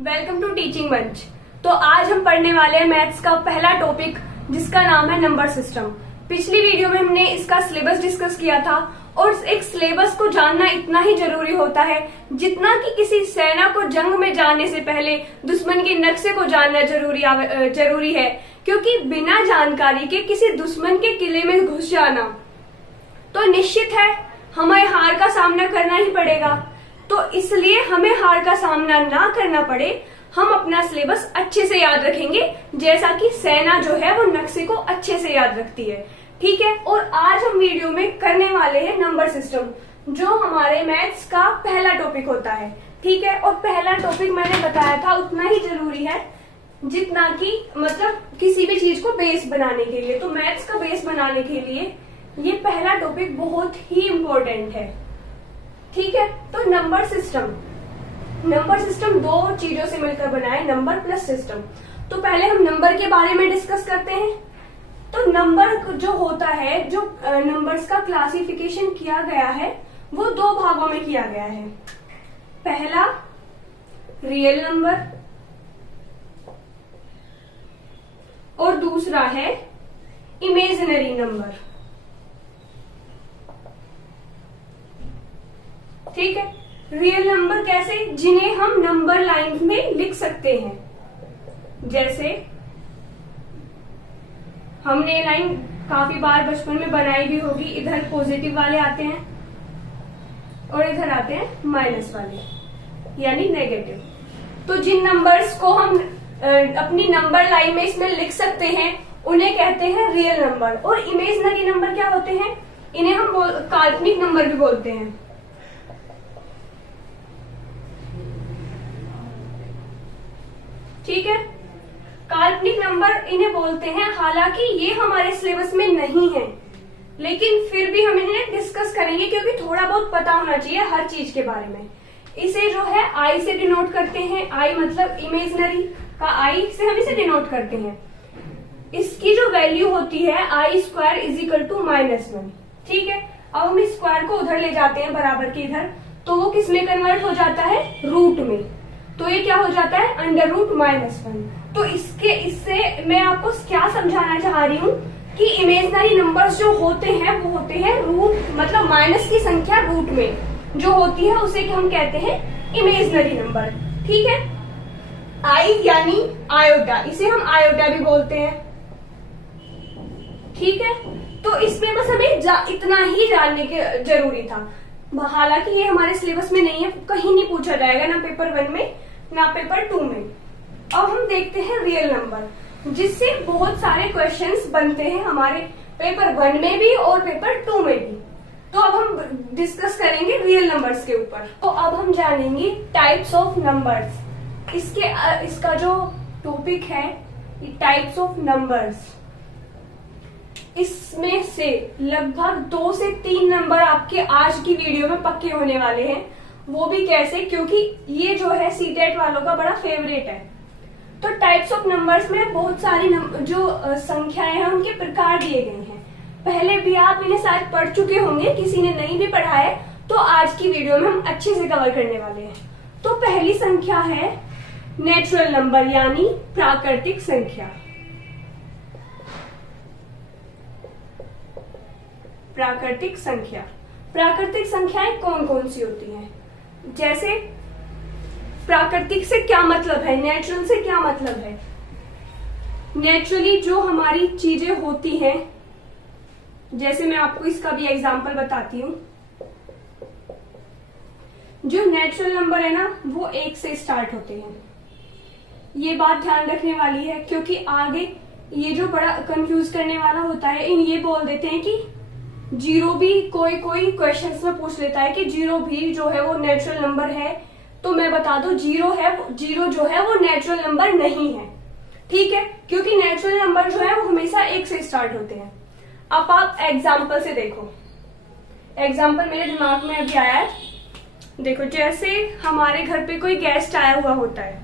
Welcome to teaching मंच। तो आज हम पढ़ने वाले हैं मैथ्स का पहला टॉपिक जिसका नाम है नंबर सिस्टम। पिछली वीडियो में हमने इसका सिलेबस डिस्कस किया था और एक सिलेबस को जानना इतना ही जरूरी होता है जितना कि किसी सेना को जंग में जाने से पहले दुश्मन के नक्शे को जानना जरूरी है, क्योंकि बिना जानकारी के किसी दुश्मन के किले में घुस जाना तो निश्चित है हमें हार का सामना करना ही पड़ेगा। तो इसलिए हमें हार का सामना ना करना पड़े, हम अपना सिलेबस अच्छे से याद रखेंगे जैसा कि सेना जो है वो नक्शे को अच्छे से याद रखती है। ठीक है। और आज हम वीडियो में करने वाले हैं नंबर सिस्टम, जो हमारे मैथ्स का पहला टॉपिक होता है। ठीक है। और पहला टॉपिक मैंने बताया था उतना ही जरूरी है जितना कि मतलब किसी भी चीज को बेस बनाने के लिए। तो मैथ्स का बेस बनाने के लिए ये पहला टॉपिक बहुत ही इम्पोर्टेंट है। ठीक है। तो नंबर सिस्टम दो चीजों से मिलकर बना है, नंबर प्लस सिस्टम। तो पहले हम नंबर के बारे में डिस्कस करते हैं। तो नंबर जो होता है, जो नंबर्स का क्लासिफिकेशन किया गया है वो दो भागों में किया गया है। पहला रियल नंबर और दूसरा है इमेजिनरी नंबर। ठीक है। रियल नंबर कैसे? जिन्हें हम नंबर लाइन में लिख सकते हैं। जैसे हमने ये लाइन काफी बार बचपन में बनाई भी होगी। इधर पॉजिटिव वाले आते हैं और इधर आते हैं माइनस वाले यानी नेगेटिव। तो जिन नंबर्स को हम अपनी नंबर लाइन में इसमें लिख सकते हैं उन्हें कहते हैं रियल नंबर। और इमेजिनरी नंबर क्या होते हैं? इन्हें हम काल्पनिक नंबर भी बोलते हैं। ठीक है। काल्पनिक नंबर इन्हें बोलते हैं। हालांकि ये हमारे सिलेबस में नहीं है, लेकिन फिर भी हम इन्हें डिस्कस करेंगे क्योंकि थोड़ा बहुत पता होना चाहिए हर चीज के बारे में। इसे जो है आई से डिनोट करते हैं। आई मतलब इमेजिनरी का आई से हम इसे डिनोट करते हैं। इसकी जो वैल्यू होती है आई स्क्वायर इज इक्वल टू -1। ठीक है। अब हम इस स्क्वायर को उधर ले जाते हैं बराबर के इधर, तो वो किस में कन्वर्ट हो जाता है? रूट में। तो ये क्या हो जाता है? √-1। तो इससे मैं आपको क्या समझाना चाह रही हूँ कि इमेजिनरी नंबर्स जो होते हैं वो होते हैं रूट मतलब माइनस की संख्या रूट में जो होती है उसे हम कहते हैं इमेजिनरी नंबर। ठीक है। आई यानी आयोटा, इसे हम आयोटा भी बोलते हैं। ठीक है। तो इसमें बस हमें इतना ही जानने के जरूरी था। हालांकि ये हमारे सिलेबस में नहीं है, कहीं नहीं पूछा जाएगा, ना पेपर 1 में ना पेपर 2 में। अब हम देखते हैं रियल नंबर, जिससे बहुत सारे क्वेश्चंस बनते हैं हमारे पेपर 1 में भी और पेपर 2 में भी। तो अब हम डिस्कस करेंगे रियल नंबर्स के ऊपर। तो अब हम जानेंगे टाइप्स ऑफ नंबर्स। इसका जो टॉपिक है टाइप्स ऑफ नंबर्स, इसमें से लगभग 2 से 3 नंबर आपके आज की वीडियो में पक्के होने वाले हैं। वो भी कैसे? क्योंकि ये जो है सीटेट वालों का बड़ा फेवरेट है। तो टाइप्स ऑफ नंबर्स में बहुत सारी जो संख्याएं हैं उनके प्रकार दिए गए हैं। पहले भी आप इन्हें शायद पढ़ चुके होंगे, किसी ने नहीं भी पढ़ा है तो आज की वीडियो में हम अच्छे से कवर करने वाले हैं। तो पहली संख्या है नेचुरल नंबर यानी प्राकृतिक संख्या। प्राकृतिक संख्याएं कौन कौन सी होती हैं? जैसे प्राकृतिक से क्या मतलब है, नेचुरल से क्या मतलब है? नेचुरली जो हमारी चीजें होती हैं, जैसे मैं आपको इसका भी एग्जांपल बताती हूँ। जो नेचुरल नंबर है ना वो 1 से स्टार्ट होते हैं। ये बात ध्यान रखने वाली है क्योंकि आगे ये जो बड़ा कंफ्यूज करने वाला होता है, ये बोल देते हैं कि जीरो भी कोई क्वेश्चंस में पूछ लेता है कि जीरो भी जो है वो नेचुरल नंबर है। तो मैं बता दूं जीरो जो है वो नेचुरल नंबर नहीं है। ठीक है। क्योंकि नेचुरल नंबर जो है वो हमेशा 1 से स्टार्ट होते हैं। अब आप एग्जाम्पल से देखो। एग्जाम्पल मेरे दिमाग में अभी आया है। देखो, जैसे हमारे घर पे कोई गेस्ट आया हुआ होता है।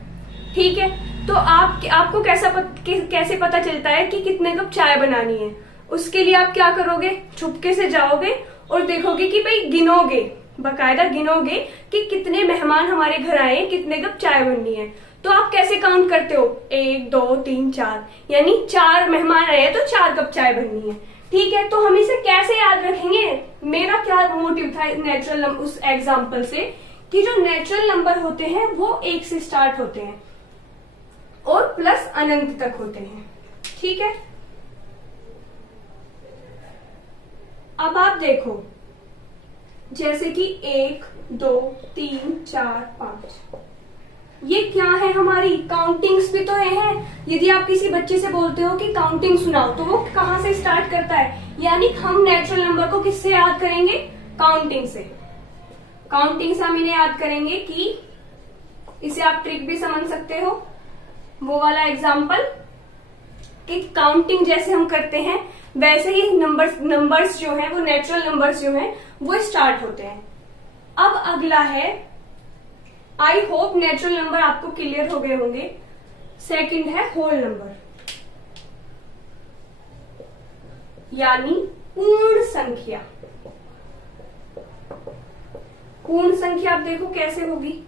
ठीक है। तो आपको कैसे पता चलता है कि कितने कप चाय बनानी है? उसके लिए आप क्या करोगे? छुपके से जाओगे और देखोगे कि भाई गिनोगे, बकायदा गिनोगे कि कितने मेहमान हमारे घर आए, कितने कप चाय बननी है। तो आप कैसे काउंट करते हो, 1 2 3 4, यानी 4 मेहमान आए तो 4 कप चाय बननी है। ठीक है, तो हम इसे कैसे याद रखेंगे? मेरा क्या मोटिव था नेचुरल उस एग्जाम्पल से कि जो नेचुरल नंबर होते हैं वो 1 से स्टार्ट होते हैं और प्लस अनंत तक होते हैं। ठीक है, अब आप देखो जैसे कि 1 2 3 4 5, ये क्या है? हमारी काउंटिंग्स भी तो हैं। यदि आप किसी बच्चे से बोलते हो कि काउंटिंग सुनाओ तो वो कहां से स्टार्ट करता है? यानी हम नेचुरल नंबर को किससे याद करेंगे? काउंटिंग से। काउंटिंग से हम इन्हें याद करेंगे कि इसे आप ट्रिक भी समझ सकते हो, वो वाला एग्जाम्पल कि काउंटिंग जैसे हम करते हैं वैसे ही नंबर्स जो हैं वो नेचुरल नंबर्स जो हैं वो स्टार्ट होते हैं। अब अगला है, आई होप नेचुरल नंबर आपको क्लियर हो गए होंगे। सेकंड है होल नंबर, यानी पूर्ण संख्या। पूर्ण संख्या आप देखो कैसे होगी,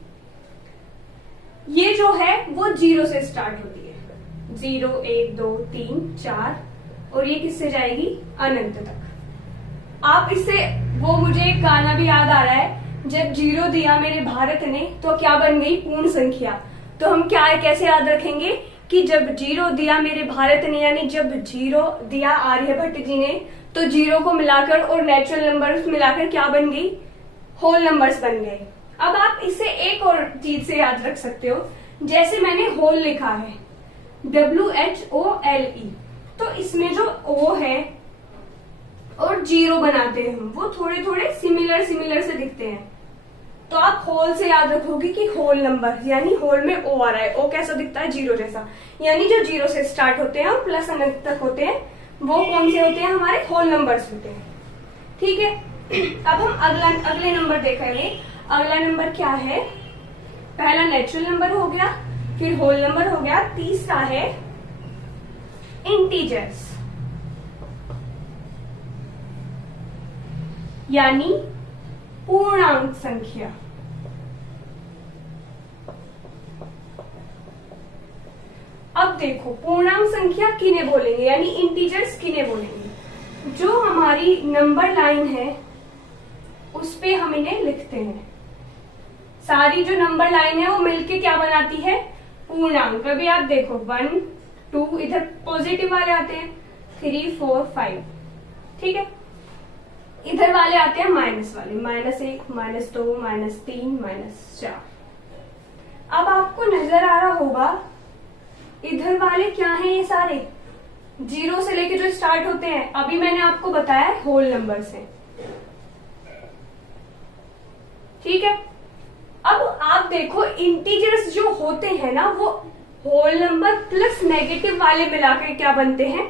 ये जो है वो 0 से स्टार्ट होती है, 0 1 2 3 4, और ये किससे जाएगी? अनंत तक। आप इससे, वो मुझे एक गाना भी याद आ रहा है, जब 0 दिया मेरे भारत ने तो क्या बन गई? पूर्ण संख्या। तो हम क्या है, कैसे याद रखेंगे कि जब 0 दिया मेरे भारत ने, यानी जब 0 दिया आर्यभट्ट जी ने, तो 0 को मिलाकर और नेचुरल नंबर्स मिलाकर क्या बन गई? होल नंबर्स बन गए। अब आप इसे एक और चीज से याद रख सकते हो, जैसे मैंने होल लिखा है WHOLE, तो इसमें जो O है और 0 बनाते हैं हम, वो थोड़े थोड़े सिमिलर से दिखते हैं। तो आप होल से याद रखोगे कि होल नंबर, यानी होल में O आ रहा है। O कैसा दिखता है? 0 जैसा, यानी जो 0 से स्टार्ट होते हैं और प्लस अनंत तक होते हैं वो कौन से होते हैं? हमारे होल नंबर्स होते हैं। ठीक है, अब हम अगले नंबर देखेंगे। अगला नंबर क्या है? पहला नेचुरल नंबर हो गया, फिर होल नंबर हो गया, तीसरा है इंटीजर्स, यानी पूर्णांक संख्या। अब देखो पूर्णांक संख्या किन्हें बोलेंगे, यानी इंटीजर्स किन्हें बोलेंगे? जो हमारी नंबर लाइन है उस पे हम इन्हें लिखते हैं। सारी जो नंबर लाइन है वो मिलके क्या बनाती है? पूर्णांक। अभी आप देखो 1 2, इधर पॉजिटिव वाले आते हैं 3 4 5, ठीक है। इधर वाले आते हैं माइनस वाले, -1 -2 -3 -4। अब आपको नजर आ रहा होगा इधर वाले क्या हैं? ये सारे 0 से लेके जो स्टार्ट होते हैं, अभी मैंने आपको बताया होल नंबर से, ठीक है। अब आप देखो इंटीजर्स जो होते हैं ना, वो होल नंबर प्लस नेगेटिव वाले मिलाकर क्या बनते हैं?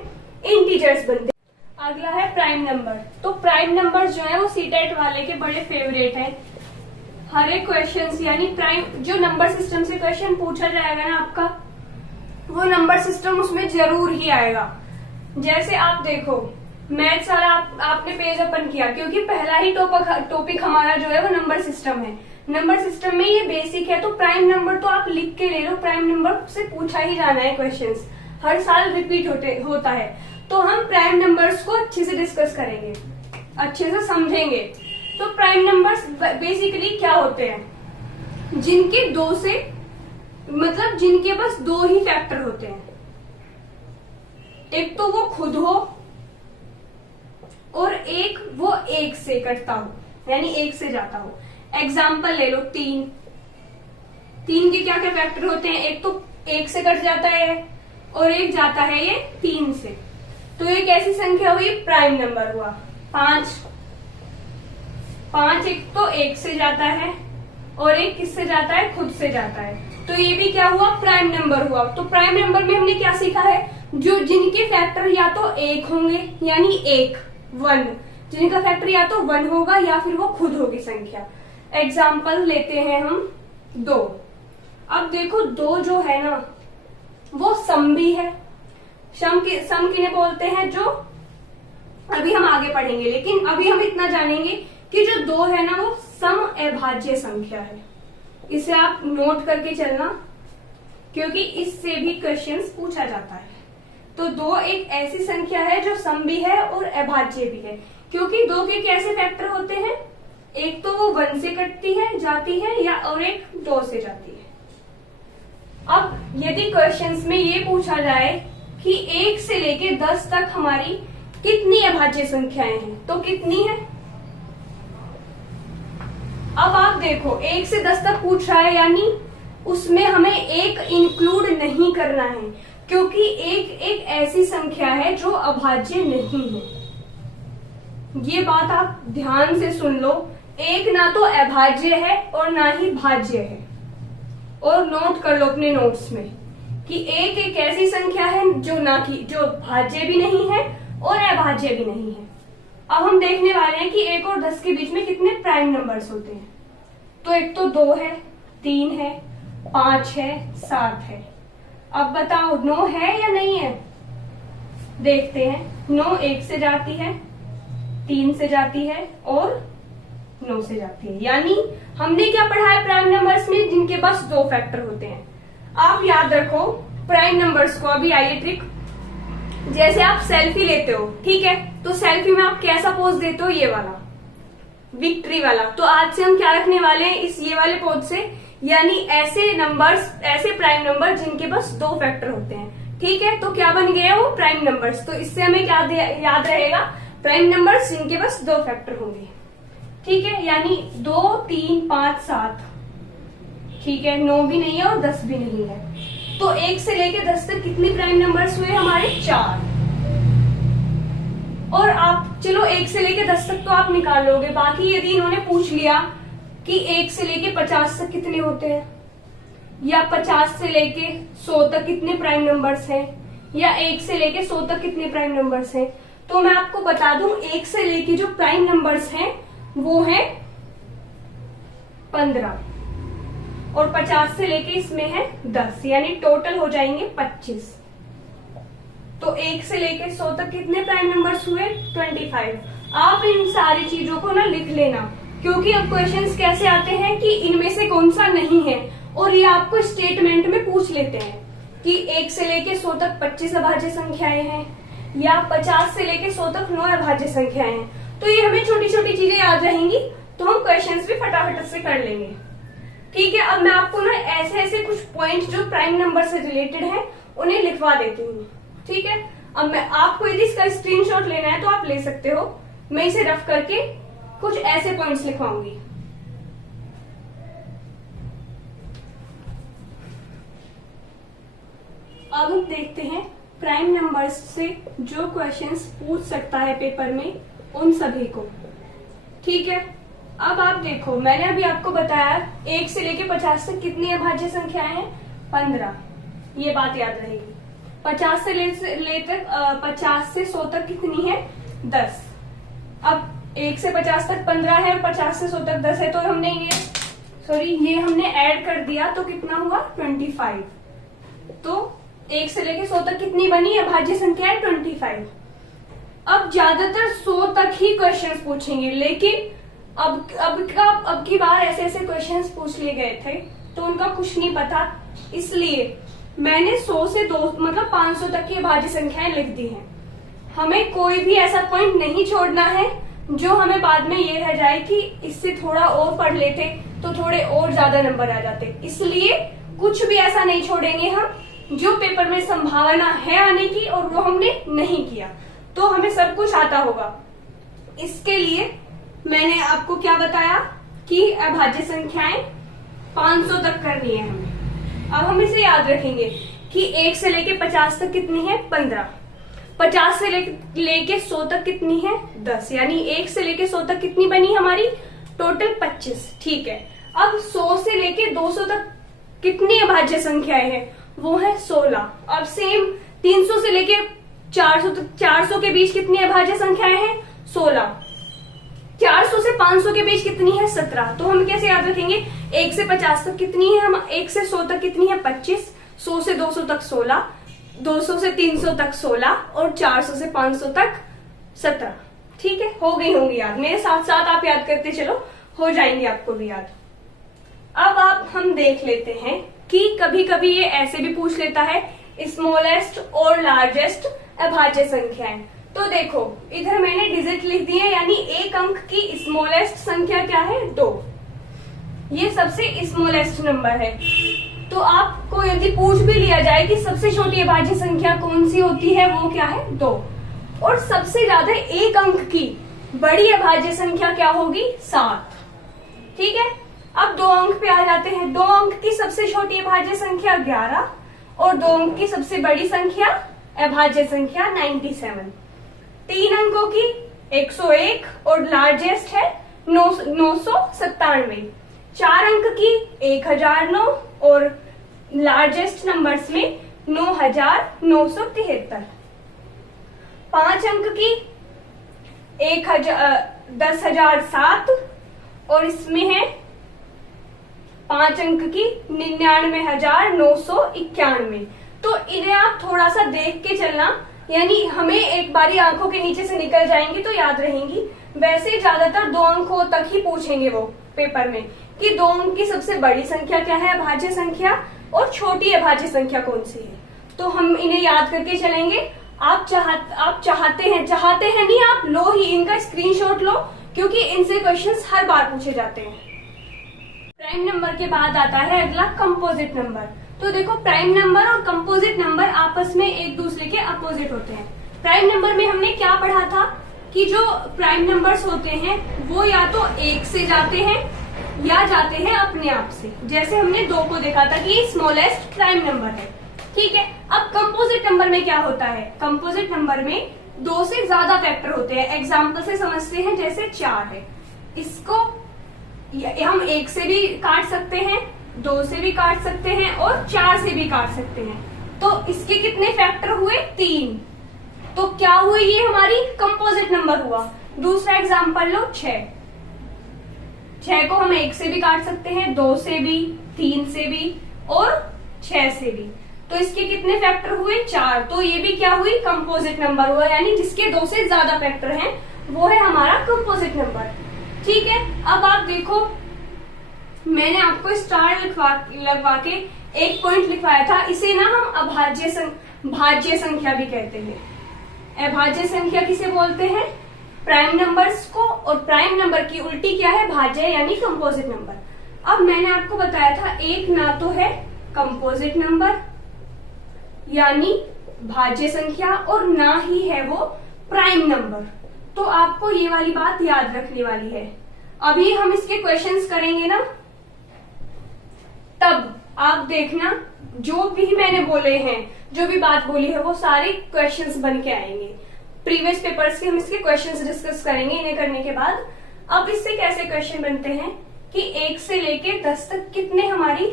इंटीजर्स बनते हैं। अगला है प्राइम नंबर। तो प्राइम नंबर जो है वो सीटेट वाले के बड़े फेवरेट हैं। हर एक क्वेश्चन, यानी प्राइम जो नंबर सिस्टम से क्वेश्चन पूछा जाएगा ना आपका, वो नंबर सिस्टम उसमें जरूर ही आएगा। जैसे आप देखो मैथ्स वाला आपने पेज ओपन किया, क्योंकि पहला ही टॉपिक हमारा जो है वो नंबर सिस्टम है। नंबर सिस्टम में ये बेसिक है, तो प्राइम नंबर तो आप लिख के ले लो, प्राइम नंबर से पूछा ही जाना है क्वेश्चंस, हर साल रिपीट होता है। तो हम प्राइम नंबर्स को अच्छे से डिस्कस करेंगे, अच्छे से समझेंगे। तो प्राइम नंबर्स बेसिकली क्या होते हैं? जिनके दो से, मतलब जिनके पास दो ही फैक्टर होते हैं, एक तो वो खुद हो और एक वो एक से कटता हो, यानी एक से जाता हो। एग्जाम्पल ले लो 3 के क्या क्या फैक्टर होते हैं? एक तो एक से कट जाता है और एक जाता है ये 3 से, तो ये कैसी संख्या हुई? प्राइम नंबर हुआ। 5 एक तो एक से जाता है और एक किससे जाता है? खुद से जाता है, तो ये भी क्या हुआ? प्राइम नंबर हुआ। तो प्राइम नंबर में हमने क्या सीखा है? जो जिनके फैक्टर या तो एक होंगे, यानी 1 जिनका फैक्टर या तो 1 होगा या फिर वो खुद होगी संख्या। एग्जाम्पल लेते हैं हम 2। अब देखो 2 जो है ना वो सम भी है। सम किन्हें बोलते हैं? जो अभी हम आगे पढ़ेंगे, लेकिन अभी हम इतना जानेंगे कि जो 2 है ना वो सम अभाज्य संख्या है। इसे आप नोट करके चलना, क्योंकि इससे भी क्वेश्चंस पूछा जाता है। तो 2 एक ऐसी संख्या है जो सम भी है और अभाज्य भी है, क्योंकि 2 के कैसे फैक्टर होते हैं, एक तो वो 1 से कटती है जाती है या और एक 2 से जाती है। अब यदि क्वेश्चंस में ये पूछा जाए कि 1 से लेके 10 तक हमारी कितनी अभाज्य संख्याएं हैं, तो कितनी है। अब आप देखो 1 से 10 तक पूछ रहा है, यानी उसमें हमें 1 इंक्लूड नहीं करना है, क्योंकि 1 एक ऐसी संख्या है जो अभाज्य नहीं है। ये बात आप ध्यान से सुन लो, 1 ना तो अभाज्य है और ना ही भाज्य है। और नोट कर लो अपने नोट्स में कि 1 एक ऐसी संख्या है जो भाज्य भी नहीं है और अभाज्य भी नहीं है। अब हम देखने वाले हैं कि 1 और 10 के बीच में कितने प्राइम नंबर्स होते हैं। तो एक तो 2 है, 3 है, 5 है, 7 है। अब बताओ 9 है या नहीं है, देखते हैं। 9 1 से जाती है, 3 से जाती है और 9 से जाती है। यानी हमने क्या पढ़ा है प्राइम नंबर्स में, जिनके पास 2 फैक्टर होते हैं। आप याद रखो प्राइम नंबर्स को। अभी आइए ट्रिक, जैसे आप सेल्फी लेते हो, ठीक है, तो सेल्फी में आप कैसा पोज देते हो, ये वाला, विक्ट्री वाला। तो आज से हम क्या रखने वाले हैं, इस ये वाले पोज से, यानी ऐसे नंबर्स, ऐसे प्राइम नंबर जिनके पास 2 फैक्टर होते हैं, ठीक है। तो क्या बन गया वो प्राइम नंबर्स। तो इससे हमें क्या याद रहेगा, प्राइम नंबर्स जिनके पास 2 फैक्टर होंगे, ठीक है। यानी 2, 3, 5, 7, ठीक है। 9 भी नहीं है और 10 भी नहीं है। तो 1 से लेके 10 तक कितने प्राइम नंबर्स हुए हमारे, 4। और आप चलो 1 से लेके 10 तक तो आप निकाल लोगे। बाकी यदि इन्होंने पूछ लिया कि 1 से लेके 50 तक कितने होते हैं, या 50 से लेके 100 तक कितने प्राइम नंबर्स हैं, या 1 से लेके 100 तक कितने प्राइम नंबर्स हैं, तो मैं आपको बता दूं 1 से लेके जो प्राइम नंबर्स हैं वो है 15 और 50 से लेके इसमें है 10, यानी टोटल हो जाएंगे 25। तो 1 से लेके 100 तक कितने प्राइम नंबर्स हुए, 25। आप इन सारी चीजों को ना लिख लेना, क्योंकि अब क्वेश्चंस कैसे आते हैं कि इनमें से कौन सा नहीं है, और ये आपको स्टेटमेंट में पूछ लेते हैं कि 1 से लेके 100 तक 25 अभाज्य संख्याएं हैं, या 50 से लेके 100 तक 9 अभाज्य संख्याएं हैं। तो ये हमें छोटी छोटी चीजें याद रहेंगी, तो हम क्वेश्चंस भी फटाफट से कर लेंगे, ठीक है। अब मैं आपको ना ऐसे ऐसे कुछ पॉइंट जो प्राइम नंबर से रिलेटेड है उन्हें लिखवा देती हूँ, ठीक है। अब मैं आपको यदि इसका स्क्रीनशॉट लेना है तो आप ले सकते हो, मैं इसे रफ करके कुछ ऐसे पॉइंट्स लिखवाऊंगी। अब हम देखते हैं प्राइम नंबर्स से जो क्वेश्चंस पूछ सकता है पेपर में, उन सभी को, ठीक है। अब आप देखो, मैंने अभी आपको बताया 1 से लेके 50 तक कितनी अभाज्य संख्याएं हैं, 15, ये बात याद रहेगी। 50 से लेकर 50 से 100 तक कितनी है, 10। अब 1 से 50 तक 15 है और 50 से 100 तक 10 है, तो हमने ये हमने ऐड कर दिया तो कितना हुआ, 25। तो 1 से लेके 100 तक कितनी बनी अभाज्य संख्या है, 25। अब ज्यादातर 100 तक ही क्वेश्चंस पूछेंगे, लेकिन अब की बार ऐसे ऐसे क्वेश्चंस पूछ लिए गए थे तो उनका कुछ नहीं पता, इसलिए मैंने 100 से 2 मतलब 500 तक की अभाज्य संख्याएं लिख दी हैं। हमें कोई भी ऐसा पॉइंट नहीं छोड़ना है जो हमें बाद में ये रह जाए कि इससे थोड़ा और पढ़ लेते तो थोड़े और ज्यादा नंबर आ जाते। इसलिए कुछ भी ऐसा नहीं छोड़ेंगे हम जो पेपर में संभावना है आने की और वो हमने नहीं किया, तो हमें सब कुछ आता होगा। इसके लिए मैंने आपको क्या बताया कि अभाज्य संख्याएं 500 तक करनी है हमें। अब हम इसे याद रखेंगे कि 1 से लेके 50 तक कितनी है, 15। 50 से लेके 100 तक कितनी है, 10। यानी 1 से लेके 100 तक कितनी बनी हमारी, टोटल 25, ठीक है। अब 100 से लेके 200 तक कितनी अभाज्य संख्याएं हैं, वो है 16। अब सेम 300 से लेके 400 तक, 400 के बीच कितनी अभाज्य संख्याएं हैं, 16। 400 से 500 के बीच कितनी है, 17। तो हम कैसे याद रखेंगे, 1 से 50 तक कितनी है, हम 1 से 100 तक कितनी है, 25। 100 से 200 तक 16, 200 से 300 तक 16 और 400 से 500 तक 17, ठीक है। हो गई होंगी याद, मेरे साथ साथ आप याद करते चलो, हो जाएंगे आपको भी याद। अब हम देख लेते हैं कि कभी कभी ये ऐसे भी पूछ लेता है स्मॉलेस्ट और लार्जेस्ट अभाज्य संख्याएं। तो देखो इधर मैंने डिजिट लिख दिए, यानी एक अंक की स्मॉलेस्ट संख्या क्या है 2, ये सबसे स्मॉलेस्ट नंबर है। तो आपको यदि पूछ भी लिया जाए कि सबसे छोटी अभाज्य संख्या कौन सी होती है, वो क्या है 2, और सबसे ज्यादा एक अंक की बड़ी अभाज्य संख्या क्या होगी 7। ठीक है, अब 2 अंक पे आ जाते हैं। 2 अंक की सबसे छोटी अभाज्य संख्या 11 और 2 अंक की सबसे बड़ी संख्या अभाज्य संख्या 97। 3 अंकों की 101 और लार्जेस्ट है 997। 4 अंक की 1009 और लार्जेस्ट नंबर्स में 9973। 5 अंक की 10,007 और इसमें है 5 अंक की 99,991। तो इन्हें आप थोड़ा सा देख के चलना, यानी हमें एक बारी आंखों के नीचे से निकल जाएंगी तो याद रहेंगी। वैसे ज्यादातर 2 अंकों तक ही पूछेंगे वो पेपर में कि 2 अंक की सबसे बड़ी संख्या क्या है अभाज्य संख्या और छोटी अभाज्य संख्या कौन सी है। तो हम इन्हें याद करके चलेंगे। आप चाहते हैं नहीं, आप लो ही, इनका स्क्रीनशॉट लो, क्योंकि इनसे क्वेश्चंस हर बार पूछे जाते हैं। प्राइम नंबर के बाद आता है अगला कंपोजिट नंबर। तो देखो प्राइम नंबर और कंपोजिट नंबर आपस में एक दूसरे के अपोजिट होते हैं। प्राइम नंबर में हमने क्या पढ़ा था कि जो प्राइम नंबर्स होते हैं वो या तो 1 से जाते हैं या जाते हैं अपने आप से। जैसे हमने 2 को देखा था कि स्मॉलेस्ट प्राइम नंबर है। ठीक है, अब कंपोजिट नंबर में क्या होता है, कंपोजिट नंबर में 2 से ज्यादा फैक्टर होते हैं। एग्जाम्पल से समझते हैं, जैसे 4 है, इसको हम 1 से भी काट सकते हैं, 2 से भी काट सकते हैं और 4 से भी काट सकते हैं। तो इसके कितने फैक्टर हुए 3। तो क्या हुई, ये हमारी कंपोजिट नंबर हुआ। दूसरा एग्जाम्पल लो 6 को हम 1 से भी काट सकते हैं, 2 से भी, 3 से भी और 6 से भी। तो इसके कितने फैक्टर हुए 4। तो ये भी क्या हुई, कंपोजिट नंबर हुआ, यानी जिसके 2 से ज्यादा फैक्टर हैं वो है हमारा कंपोजिट नंबर। ठीक है, अब आप देखो मैंने आपको स्टार लगवा के एक पॉइंट लिखवाया था, इसे ना हम भाज्य संख्या भी कहते हैं। अभाज्य संख्या किसे बोलते हैं, प्राइम नंबर्स को, और प्राइम नंबर की उल्टी क्या है, भाज्य यानी कंपोजिट नंबर। अब मैंने आपको बताया था एक ना तो है कंपोजिट नंबर यानी भाज्य संख्या और ना ही है वो प्राइम नंबर। तो आपको ये वाली बात याद रखने वाली है। अभी हम इसके क्वेश्चंस करेंगे ना, तब आप देखना जो भी मैंने बोले हैं, जो भी बात बोली है, वो सारे क्वेश्चंस बन के आएंगे। प्रीवियस पेपर्स के हम इसके क्वेश्चंस डिस्कस करेंगे इन्हें करने के बाद। अब इससे कैसे क्वेश्चन बनते हैं कि 1 से लेके 10 तक कितने हमारी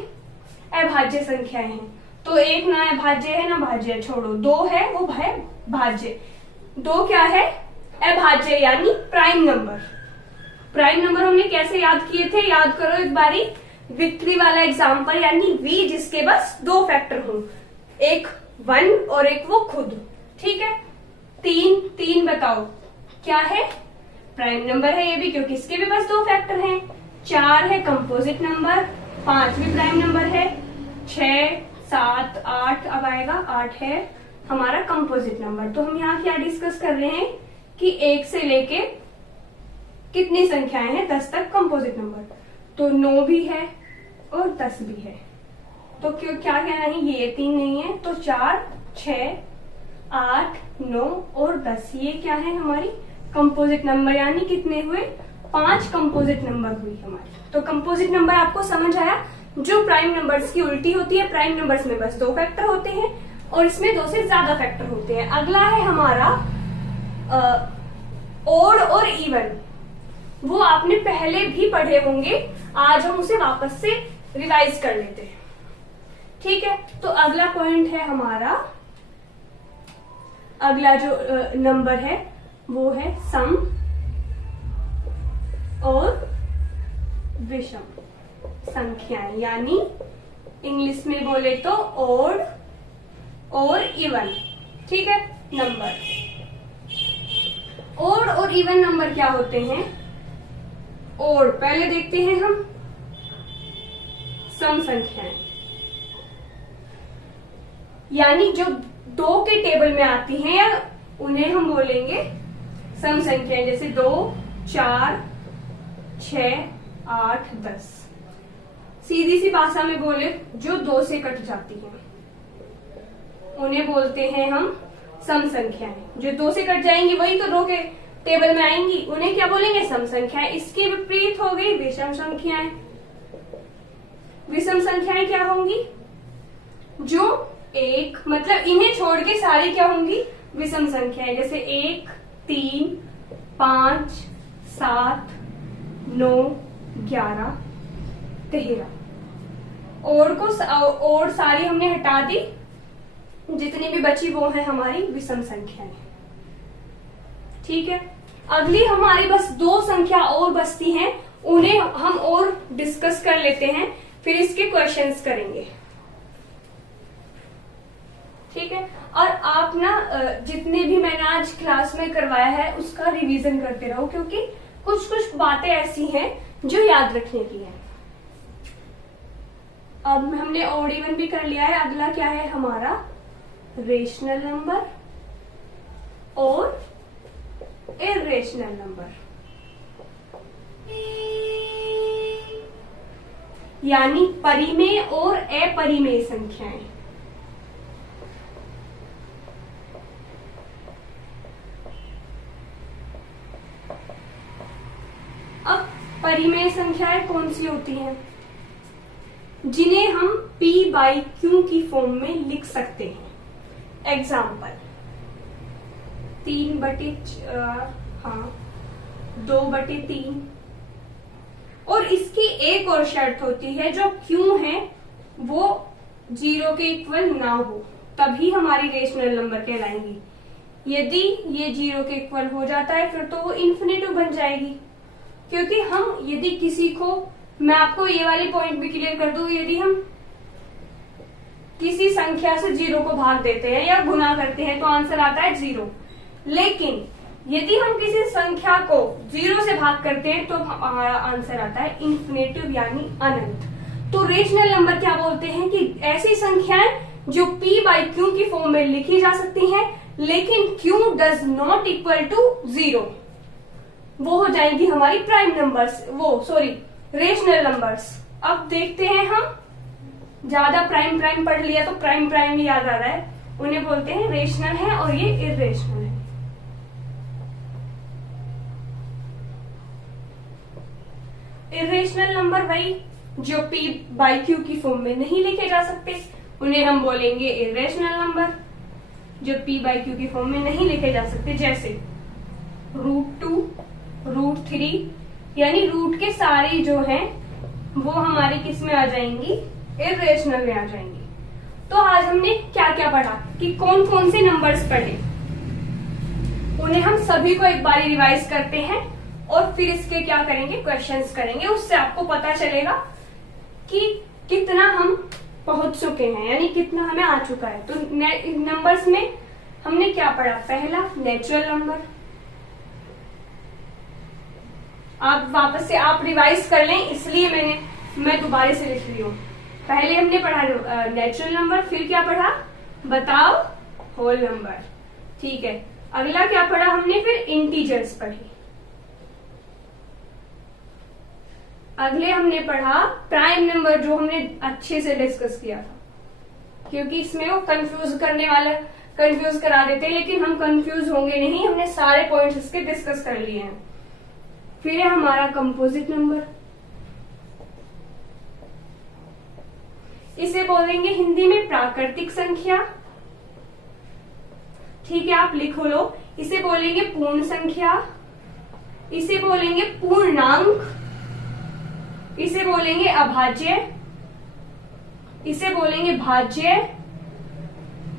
अभाज्य संख्याएं हैं। तो 1 ना अभाज्य है ना भाज्य है, छोड़ो, 2 है वो है भाज्य, 2 क्या है अभाज्य यानी प्राइम नंबर। प्राइम नंबर हमने कैसे याद किए थे, याद करो एक बारी, विक्ट्री वाला एग्जाम्पल, यानी वी जिसके बस 2 फैक्टर हो, एक 1 और एक वो खुद। ठीक है, 3 बताओ क्या है, प्राइम नंबर है ये भी, क्योंकि इसके भी बस 2 फैक्टर हैं। 4 है कंपोजिट नंबर, 5 भी प्राइम नंबर है, 6, 7, 8 अब आएगा, 8 है हमारा कंपोजिट नंबर। तो हम यहाँ क्या डिस्कस कर रहे हैं कि 1 से लेके कितनी संख्याएं हैं 10 तक कंपोजिट नंबर। तो 9 भी है और 10 भी है। तो क्यों क्या कहना है, ये 3 नहीं है, तो 4, 6, 8, 9 और 10 ये क्या है हमारी कंपोजिट नंबर, यानी कितने हुए 5 कंपोजिट नंबर हुई हमारी। तो कंपोजिट नंबर आपको समझ आया, जो प्राइम नंबर्स की उल्टी होती है। प्राइम नंबर्स में बस 2 फैक्टर होते हैं और इसमें 2 से ज्यादा फैक्टर होते हैं। अगला है हमारा ओड और इवन, वो आपने पहले भी पढ़े होंगे, आज हम उसे वापस से रिवाइज कर लेते हैं। ठीक है, तो अगला पॉइंट है हमारा, अगला जो नंबर है वो है सम और विषम संख्याएं, यानी इंग्लिश में बोले तो ओड और इवन। ठीक है, नंबर ओड और इवन नंबर क्या होते हैं। ओड पहले देखते हैं हम, सम संख्याएं, यानी जो 2 के टेबल में आती हैं, या उन्हें हम बोलेंगे सम संख्याएं, जैसे 2, 4, 6, 8, 10। सीधी सी भाषा में बोले जो 2 से कट जाती हैं उन्हें बोलते हैं हम सम संख्याएं। जो 2 से कट जाएंगी वही तो 2 के टेबल में आएंगी, उन्हें क्या बोलेंगे? सम संख्याएं। इसके विपरीत हो गई विषम संख्याएं। विषम संख्याएं क्या होंगी? जो 1, मतलब इन्हें छोड़ के सारी क्या होंगी? विषम संख्याएं। जैसे 1, 3, 5, 7, 9, 11, 13। और सारी हमने हटा दी, जितनी भी बची वो है हमारी विषम संख्याएं। ठीक है, अगली हमारी बस 2 संख्या और बचती हैं, उन्हें हम और डिस्कस कर लेते हैं, फिर इसके क्वेश्चंस करेंगे। ठीक है, और आप ना जितने भी मैंने आज क्लास में करवाया है उसका रिवीजन करते रहो, क्योंकि कुछ कुछ बातें ऐसी हैं जो याद रखने की है। अब हमने ऑड इवन भी कर लिया है, अगला क्या है हमारा? रेशनल नंबर और इर्रेशनल नंबर, यानी परिमेय और अपरिमेय संख्याएं। अब परिमेय संख्याएं कौन सी होती हैं? जिन्हें हम P बाई Q की फॉर्म में लिख सकते हैं। एग्जाम्पल 2/3, और इसकी एक और शर्त होती है, जो Q है वो 0 के इक्वल ना हो, तभी हमारी रेशनल नंबर कहलाएंगी। यदि ये 0 के इक्वल हो जाता है फिर तो वो इन्फिनेटिव बन जाएगी, क्योंकि हम यदि किसी को, मैं आपको ये वाली पॉइंट भी क्लियर कर दूं, यदि हम किसी संख्या से 0 को भाग देते हैं या गुना करते हैं तो आंसर आता है 0, लेकिन यदि हम किसी संख्या को 0 से भाग करते हैं तो हमारा आंसर आता है इन्फिनेटिव, यानी अनंत। तो रेशनल नंबर क्या बोलते हैं कि ऐसी संख्याएं जो P बाई Q की फॉर्म में लिखी जा सकती हैं, लेकिन Q does not equal to 0, वो हो जाएंगी हमारी प्राइम नंबर्स, रेशनल नंबर्स। अब देखते हैं, हम ज्यादा प्राइम पढ़ लिया तो प्राइम ही याद आ रहा है, उन्हें बोलते हैं रेशनल है और ये इर्रेशनल है। इर्रेशनल नंबर वही जो P बाई Q की फॉर्म में नहीं लिखे जा सकते, उन्हें हम बोलेंगे इर्रेशनल नंबर। जो P बाई Q की फॉर्म में नहीं लिखे जा सकते, जैसे √2, √3, यानी रूट के सारी जो हैं वो हमारी किस में आ जाएंगी? इर्रेशनल में आ जाएंगी। तो आज हमने क्या क्या पढ़ा कि कौन कौन से नंबर्स पढ़े, उन्हें हम सभी को एक बार रिवाइज करते हैं और फिर इसके क्या करेंगे? क्वेश्चंस करेंगे। उससे आपको पता चलेगा कि कितना हम पहुंच चुके हैं, यानी कितना हमें आ चुका है। तो नंबर्स में हमने क्या पढ़ा? पहला नेचुरल नंबर। आप वापस से आप रिवाइज कर लें, इसलिए मैं दोबारा से लिख रही हूँ। पहले हमने पढ़ा नेचुरल नंबर, फिर क्या पढ़ा? बताओ होल नंबर। ठीक है, अगला क्या पढ़ा हमने? फिर इंटीजर्स पढ़ी। अगले हमने पढ़ा प्राइम नंबर, जो हमने अच्छे से डिस्कस किया था, क्योंकि इसमें वो कंफ्यूज करा देते हैं, लेकिन हम कंफ्यूज होंगे नहीं, हमने सारे पॉइंट्स इसके डिस्कस कर लिए हैं। फिर है हमारा कंपोजिट नंबर, इसे बोलेंगे हिंदी में प्राकृतिक संख्या। ठीक है, आप लिखो लो। इसे बोलेंगे पूर्ण संख्या, इसे बोलेंगे पूर्णांक, इसे बोलेंगे अभाज्य, इसे बोलेंगे भाज्य।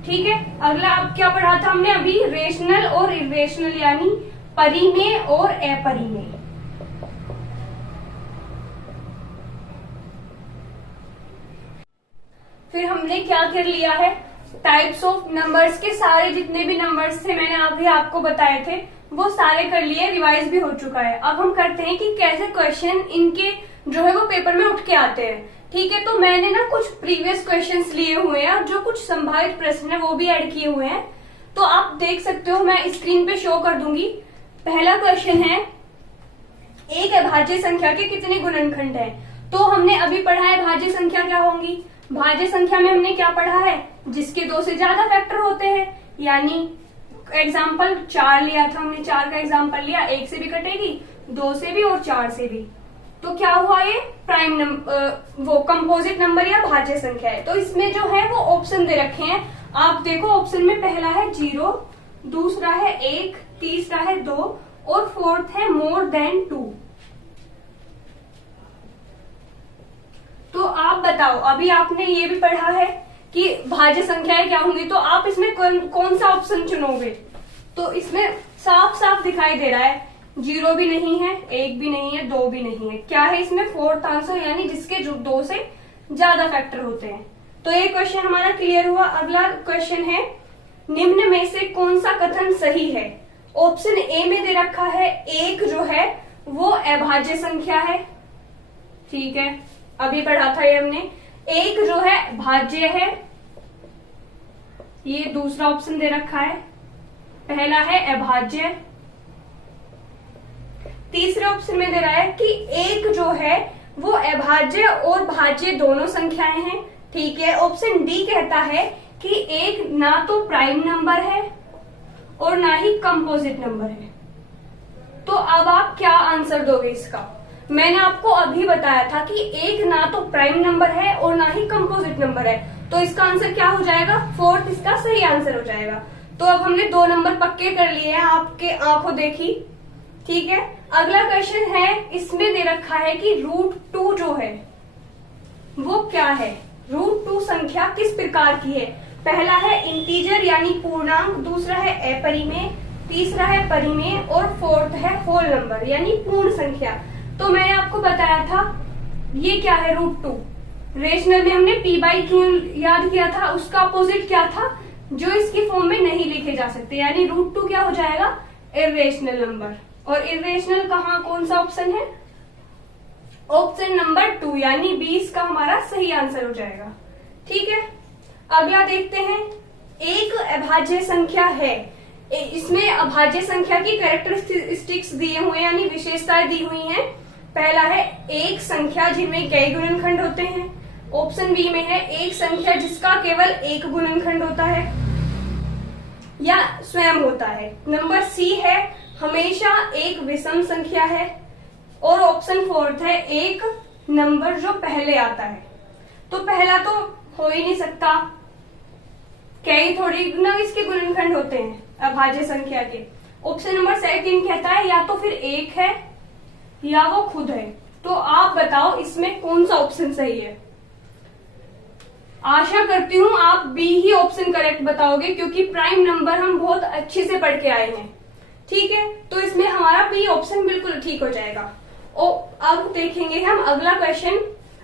ठीक है, अगला अब क्या पढ़ा था हमने अभी? रेशनल और इर्रेशनल, यानी परिमेय और अपरिमेय। फिर हमने क्या कर लिया है? टाइप्स ऑफ नंबर्स के सारे जितने भी नंबर्स थे मैंने अभी आपको बताए थे वो सारे कर लिए, रिवाइज भी हो चुका है। अब हम करते हैं कि कैसे क्वेश्चन इनके जो है वो पेपर में उठ के आते हैं। ठीक है, तो मैंने ना कुछ प्रीवियस क्वेश्चंस लिए हुए हैं और जो कुछ संभावित प्रश्न है वो भी ऐड किए हुए हैं, तो आप देख सकते हो, मैं स्क्रीन पे शो कर दूंगी। पहला क्वेश्चन है, एक अभाज्य संख्या के कितने गुणनखंड हैं? तो हमने अभी पढ़ा है भाज्य संख्या क्या होंगी। भाज्य संख्या में हमने क्या पढ़ा है, जिसके 2 से ज्यादा फैक्टर होते हैं, यानी एग्जाम्पल 4 लिया था हमने, 4 का एग्जाम्पल लिया, 1 से भी कटेगी, 2 से भी और 4 से भी, तो क्या हुआ, ये प्राइम नंबर, वो कंपोजिट नंबर या भाज्य संख्या है। तो इसमें जो है वो ऑप्शन दे रखे हैं, आप देखो ऑप्शन में पहला है 0, दूसरा है 1, तीसरा है 2 और फोर्थ है मोर देन 2। तो आप बताओ, अभी आपने ये भी पढ़ा है कि भाज्य संख्याएं क्या होंगी, तो आप इसमें कौन सा ऑप्शन चुनोगे? तो इसमें साफ साफ दिखाई दे रहा है, 0 भी नहीं है, 1 भी नहीं है, 2 भी नहीं है, क्या है इसमें फोर्थ आंसर, यानी जिसके 2 से ज्यादा फैक्टर होते हैं। तो ये क्वेश्चन हमारा क्लियर हुआ। अगला क्वेश्चन है, निम्न में से कौन सा कथन सही है? ऑप्शन ए में दे रखा है 1 जो है वो अभाज्य संख्या है, ठीक है, अभी पढ़ा था ये हमने। 1 जो है भाज्य है, ये दूसरा ऑप्शन दे रखा है, पहला है अभाज्य। तीसरे ऑप्शन में दे रहा है कि 1 जो है वो अभाज्य और भाज्य दोनों संख्याएं हैं, ठीक है। ऑप्शन डी कहता है कि 1 ना तो प्राइम नंबर है और ना ही कंपोजिट नंबर है। तो अब आप क्या आंसर दोगे इसका? मैंने आपको अभी बताया था कि 1 ना तो प्राइम नंबर है और ना ही कंपोजिट नंबर है, तो इसका आंसर क्या हो जाएगा? फोर्थ इसका सही आंसर हो जाएगा। तो अब हमने 2 नंबर पक्के कर लिए हैं, आपके आंखों देखी, ठीक है। अगला क्वेश्चन है, इसमें दे रखा है कि √2 जो है वो क्या है? √2 संख्या किस प्रकार की है? पहला है इंटीजर यानी पूर्णांक, दूसरा है अपरिमेय, तीसरा है परिमेय और फोर्थ है होल नंबर यानी पूर्ण संख्या। तो मैंने आपको बताया था ये क्या है √2। रेशनल में हमने p/q याद किया था, उसका अपोजिट क्या था जो इसकी फॉर्म में नहीं लिखे जा सकते, यानी √2 क्या हो जाएगा? Irrational number. और इर्रेशनल कहाँ, कौन सा ऑप्शन है? ऑप्शन नंबर 2 यानी 20 का हमारा सही आंसर हो जाएगा, ठीक है। अगला देखते हैं, एक अभाज्य संख्या है, इसमें अभाज्य संख्या की कैरेक्टरिस्टिक्स दिए हुए यानी विशेषताएं दी हुई हैं। पहला है एक संख्या जिनमें कई गुणनखंड होते हैं। ऑप्शन बी में है एक संख्या जिसका केवल एक गुणनखंड होता है या स्वयं होता है। नंबर सी है हमेशा एक विषम संख्या है। और ऑप्शन फोर्थ है एक नंबर जो पहले आता है। तो पहला तो हो ही नहीं सकता, कई थोड़ी ना इसके गुणनखंड होते हैं अभाज्य संख्या के। ऑप्शन नंबर सेकंड कहता है या तो फिर एक है या वो खुद है। तो आप बताओ इसमें कौन सा ऑप्शन सही है? आशा करती हूं आप बी ही ऑप्शन करेक्ट बताओगे, क्योंकि प्राइम नंबर हम बहुत अच्छे से पढ़ के आए हैं, ठीक है। तो इसमें हमारा बी ऑप्शन बिल्कुल ठीक हो जाएगा। अब देखेंगे हम अगला क्वेश्चन।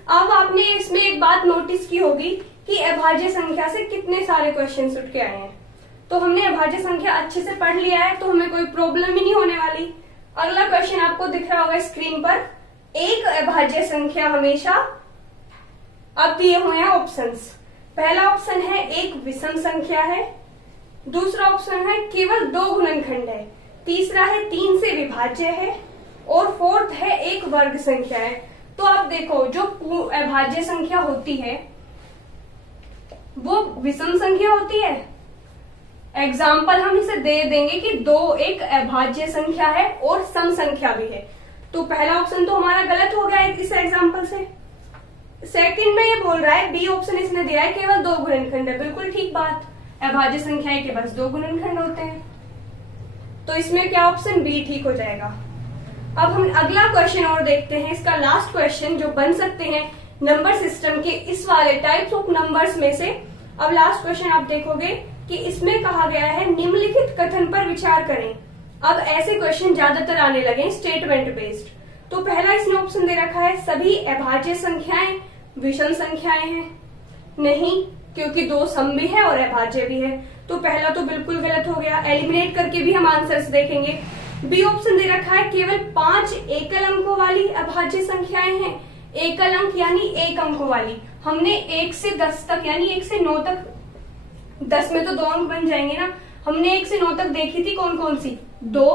अब आपने इसमें एक बात नोटिस की होगी कि अभाज्य संख्या से कितने सारे क्वेश्चन उठ के आए हैं। तो हमने अभाज्य संख्या अच्छे से पढ़ लिया है, तो हमें कोई प्रॉब्लम ही नहीं होने वाली। अगला क्वेश्चन आपको दिख रहा होगा स्क्रीन पर, एक अभाज्य संख्या हमेशा, अब दिए हुए हैं ऑप्शंस। पहला ऑप्शन है एक विषम संख्या है, दूसरा ऑप्शन है केवल 2 गुणनखंड है, तीसरा है 3 से विभाज्य है और फोर्थ है एक वर्ग संख्या है। तो आप देखो जो अभाज्य संख्या होती है वो विषम संख्या होती है। एग्जाम्पल हम इसे दे देंगे कि 2 एक अभाज्य संख्या है और सम संख्या भी है। तो पहला ऑप्शन तो हमारा गलत हो गया इस एग्जाम्पल से। सेकंड में ये बोल रहा है बी ऑप्शन इसने दिया है केवल 2 गुणनखंड है, बिल्कुल ठीक बात, अभाज्य संख्याएं के बस 2 गुणनखंड होते हैं। तो इसमें क्या ऑप्शन बी ठीक हो जाएगा। अब हम अगला क्वेश्चन और देखते हैं, इसका लास्ट क्वेश्चन जो बन सकते हैं नंबर सिस्टम के इस वाले टाइप्स ऑफ नंबर्स में से। अब लास्ट क्वेश्चन आप देखोगे कि इसमें कहा गया है निम्नलिखित कथन पर विचार करें। अब ऐसे क्वेश्चन ज्यादातर आने लगे स्टेटमेंट बेस्ड। तो पहला इसने ऑप्शन दे रखा है सभी अभाज्य संख्याएं विषम संख्याएं हैं। नहीं, क्योंकि 2 सम भी है और अभाज्य भी है। तो पहला तो बिल्कुल गलत हो गया। एलिमिनेट करके भी हम आंसर्स देखेंगे। बी ऑप्शन दे रखा है केवल 5 एकल अंकों वाली अभाज्य संख्याएं हैं। एकल अंक यानी एक अंकों वाली। हमने 1 से 10 तक यानी 1 से 9 तक, 10 में तो 2 अंक बन जाएंगे ना। हमने 1 से 9 तक देखी थी कौन कौन सी, 2,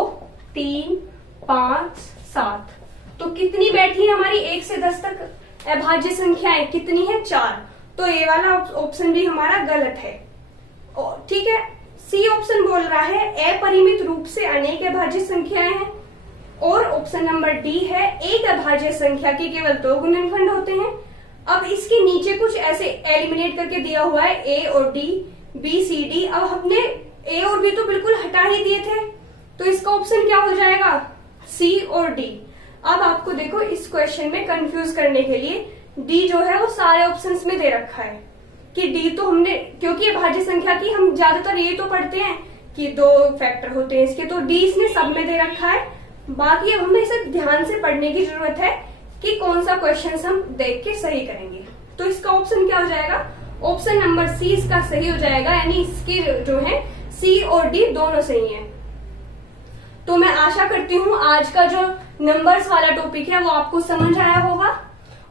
3, 5, 7। तो कितनी बैठी है हमारी 1 से 10 तक अभाज्य संख्याएं, कितनी है, 4। तो ये वाला ऑप्शन भी हमारा गलत है। ठीक है, सी ऑप्शन बोल रहा है अपरिमित रूप से अनेक अभाज्य संख्याएं हैं, और ऑप्शन नंबर डी है एक अभाज्य संख्या के केवल 2 गुणनखंड होते हैं। अब इसके नीचे कुछ ऐसे एलिमिनेट करके दिया हुआ है ए और डी, बी सी डी। अब हमने ए और बी तो बिल्कुल हटा ही दिए थे, तो इसका ऑप्शन क्या हो जाएगा, सी और डी। अब आपको देखो इस क्वेश्चन में कंफ्यूज करने के लिए डी जो है वो सारे ऑप्शंस में दे रखा है कि डी तो हमने, क्योंकि अभाज्य संख्या की हम ज्यादातर ये तो पढ़ते हैं कि 2 फैक्टर होते हैं इसके, तो डी इसने सब में दे रखा है। बाकी अब हमें इसे ध्यान से पढ़ने की जरूरत है कि कौन सा क्वेश्चन हम देख के सही करेंगे। तो इसका ऑप्शन क्या हो जाएगा, ऑप्शन नंबर सी इसका सही हो जाएगा, यानी इसके जो है सी और डी दोनों सही हैं। तो मैं आशा करती हूँ आज का जो नंबर्स वाला टॉपिक है वो आपको समझ आया होगा।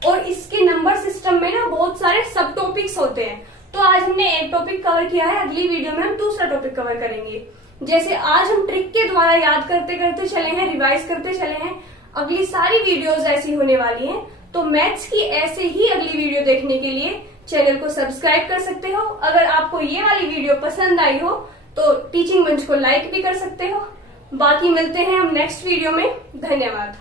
और इसके नंबर सिस्टम में ना बहुत सारे सब टॉपिक्स होते हैं, तो आज हमने एक टॉपिक कवर किया है, अगली वीडियो में हम दूसरा टॉपिक कवर करेंगे। जैसे आज हम ट्रिक के द्वारा याद करते करते चले हैं, रिवाइज करते चले हैं, अगली सारी वीडियोस ऐसी होने वाली हैं। तो मैथ्स की ऐसे ही अगली वीडियो देखने के लिए चैनल को सब्सक्राइब कर सकते हो। अगर आपको ये वाली वीडियो पसंद आई हो तो टीचिंग मंच को लाइक भी कर सकते हो। बाकी मिलते हैं हम नेक्स्ट वीडियो में। धन्यवाद।